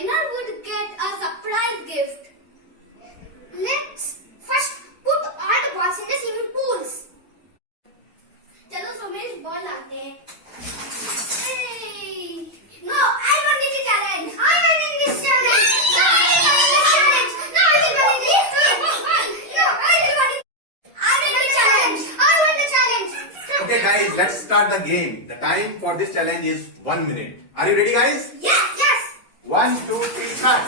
winner would get a surprise gift. Let's first put all the balls in the swimming pools. चलो Somesh ball लाते हैं. No, I want this challenge. I want this challenge. No, I want this challenge. No, I want this. No, I want it. I want the challenge. I want the challenge. Okay, guys, let's start the game. The time for this challenge is 1 minute. Are you ready, guys? Yes, yes. 1, 2, 3, start.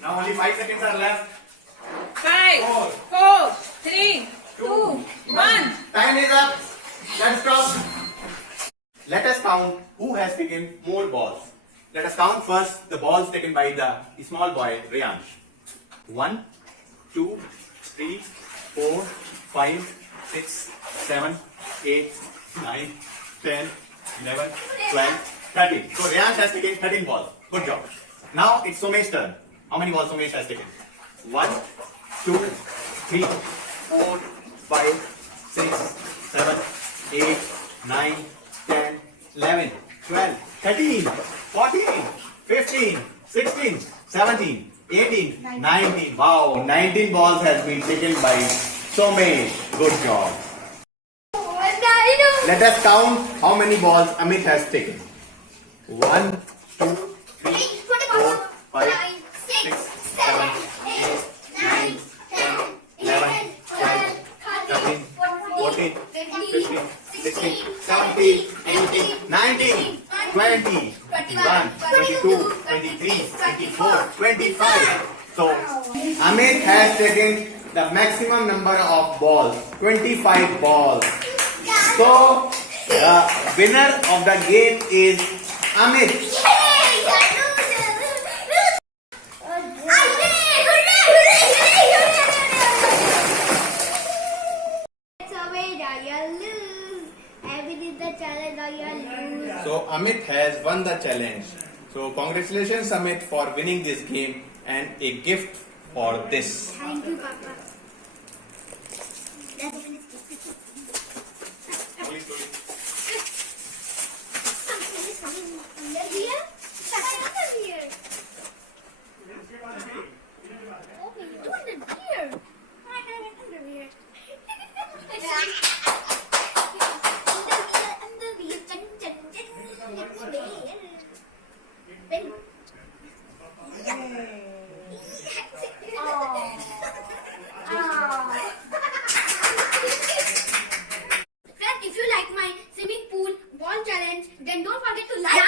Now only 5 seconds are left. 5, Four. 4, 3, 2, 1. Time is up. Let's stop. Let us count who has taken more balls. Let us count first the balls taken by the small boy Reyansh. 1, 2, 3, 4, 5, 6, 7, 8, 9, 10, 11, 12, 13. So Reyansh has taken 13 balls. Good job. Now it's Somesh's turn. How many balls Somesh has taken? 1, 2, 3, 4, 5, 6, 7, 8, 9, 10, 11, 12, 13, 14, 15, 16, 17, 18, 19. Wow, 19 balls has been taken by Somesh. Good job. Let us count how many balls Amit has taken. 1, 2, 3, 4, 5, 6, 7, 8, 9, 10, 11, 12, 13, 14, 15, 16, 17, 18, 19, 20, 21, 22, 23, 24, 25. So, Amit has taken the maximum number of balls, 25 balls. So, the winner of the game is Amit. So Amit has won the challenge. So congratulations Amit for winning this game and a gift for this. Thank you, Papa. Friends, if you like my swimming pool ball challenge, then don't forget to like,